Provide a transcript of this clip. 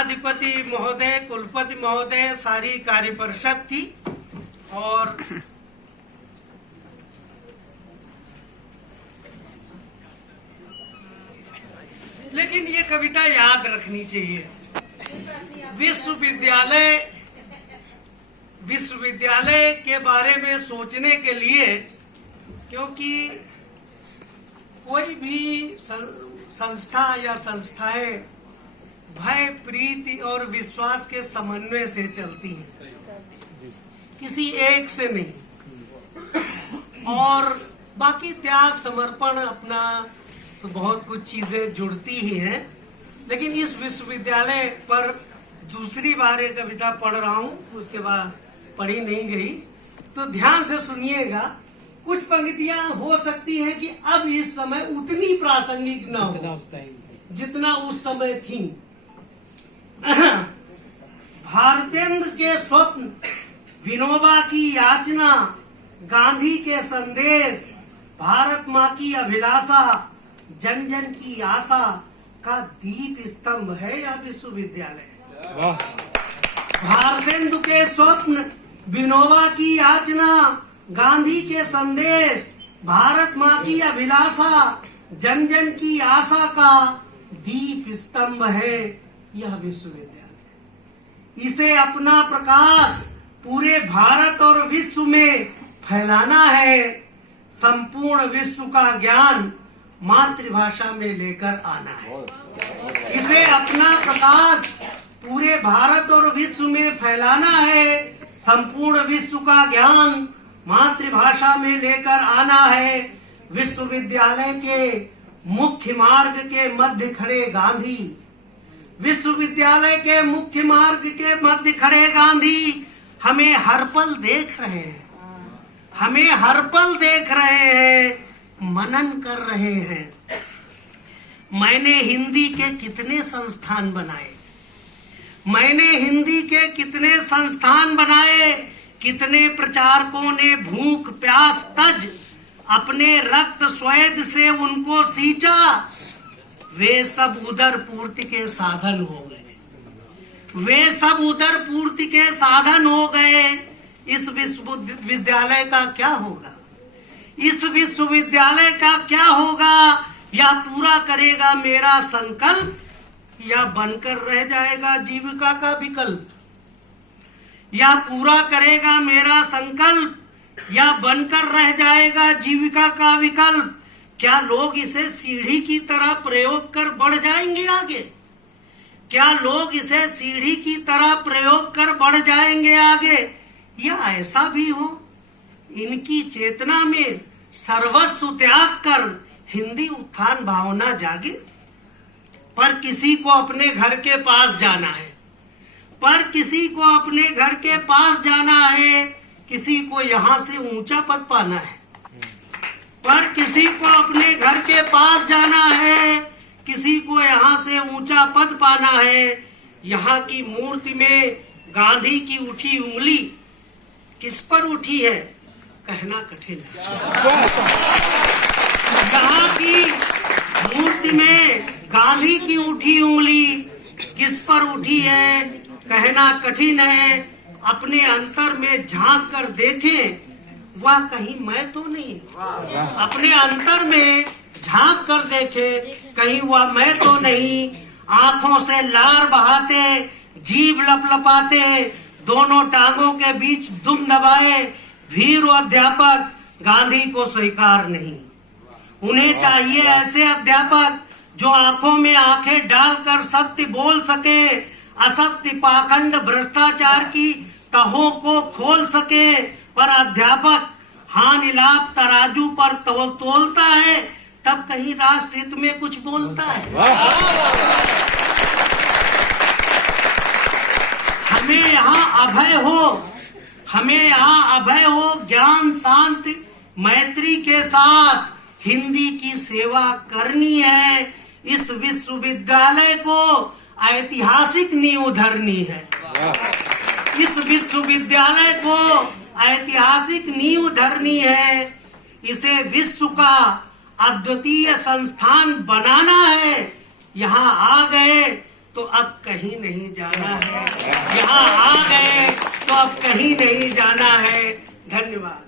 पीठाधिपति महोदय, कुलपति महोदय, सारी कार्य परिषद थी और लेकिन ये कविता याद रखनी चाहिए। विश्वविद्यालय के बारे में सोचने के लिए, क्योंकि कोई भी संस्था या संस्थाएं भय, प्रीति और विश्वास के समन्वय से चलती हैं, किसी एक से नहीं। और बाकी त्याग, समर्पण, अपना तो बहुत कुछ चीजें जुड़ती ही हैं। लेकिन इस विश्वविद्यालय पर दूसरी बार एक कविता पढ़ रहा हूँ, उसके बाद पढ़ी नहीं गई, तो ध्यान से सुनिएगा। कुछ पंक्तियां हो सकती हैं कि अब इस समय उतनी प्रासंगिक न हो जितना उस समय थी। भारतेंद्र के स्वप्न, विनोबा की याचना, गांधी के संदेश, भारत माँ की अभिलाषा, जन जन की आशा का दीप स्तंभ है यह विश्वविद्यालय। भारतेंदु के स्वप्न, विनोबा की याचना, गांधी के संदेश, भारत माँ की अभिलाषा, जन जन की आशा का दीप स्तंभ है यह विश्वविद्यालय। इसे अपना प्रकाश पूरे भारत और विश्व में फैलाना है। संपूर्ण विश्व का ज्ञान मातृभाषा में लेकर आना है। इसे अपना प्रकाश पूरे भारत और विश्व में फैलाना है। संपूर्ण विश्व का ज्ञान मातृभाषा में लेकर आना है। विश्वविद्यालय के मुख्य मार्ग के मध्य खड़े गांधी, विश्वविद्यालय के मुख्य मार्ग के मध्य खड़े गांधी हमें हर पल देख रहे हैं, हमें हर पल देख रहे हैं, मनन कर रहे हैं। मैंने हिंदी के कितने संस्थान बनाए, मैंने हिंदी के कितने संस्थान बनाए, कितने प्रचारकों ने भूख प्यास तज अपने रक्त स्वेद से उनको सींचा। वे सब उदर पूर्ति के साधन हो गए, वे सब उदर पूर्ति के साधन हो गए। इस विश्वविद्यालय का क्या होगा, इस विश्वविद्यालय का क्या होगा? या पूरा करेगा मेरा संकल्प, या बनकर रह जाएगा जीविका का विकल्प। या पूरा करेगा मेरा संकल्प, या बनकर रह जाएगा जीविका का विकल्प। क्या लोग इसे सीढ़ी की तरह प्रयोग कर बढ़ जाएंगे आगे? क्या लोग इसे सीढ़ी की तरह प्रयोग कर बढ़ जाएंगे आगे? या ऐसा भी हो इनकी चेतना में सर्वस्व त्याग कर हिंदी उत्थान भावना जागे। पर किसी को अपने घर के पास जाना है, पर किसी को अपने घर के पास जाना है, किसी को यहाँ से ऊंचा पद पाना है। पर किसी को अपने घर के पास जाना है, किसी को यहाँ से ऊंचा पद पाना है। यहाँ की मूर्ति में गांधी की उठी उंगली किस पर उठी है कहना कठिन है। यहाँ की मूर्ति में गांधी की उठी उंगली किस पर उठी है कहना कठिन है। अपने अंतर में झांक कर देखें, वह कहीं मैं तो नहीं। अपने अंतर में झांक कर देखे, कहीं वह मैं तो नहीं। आंखों से लार बहाते, जीभ लपलपाते, दोनों टांगों के बीच दुम दबाए वीर अध्यापक गांधी को स्वीकार नहीं। उन्हें चाहिए ऐसे अध्यापक जो आंखों में आंखें डालकर सत्य बोल सके, असत्य पाखंड भ्रष्टाचार की तहों को खोल सके। पर अध्यापक हानि लाभ तराजू पर तोलता है, तब कहीं राष्ट्र हित में कुछ बोलता है। हमें यहाँ अभय हो, हमें यहाँ अभय हो ज्ञान शांति मैत्री के साथ हिंदी की सेवा करनी है। इस विश्वविद्यालय को ऐतिहासिक नींव धरनी है। इस विश्वविद्यालय को ऐतिहासिक नींव धरनी है। इसे विश्व का अद्वितीय संस्थान बनाना है। यहाँ आ गए तो अब कहीं नहीं जाना है। यहाँ आ गए तो अब कहीं नहीं जाना है। धन्यवाद।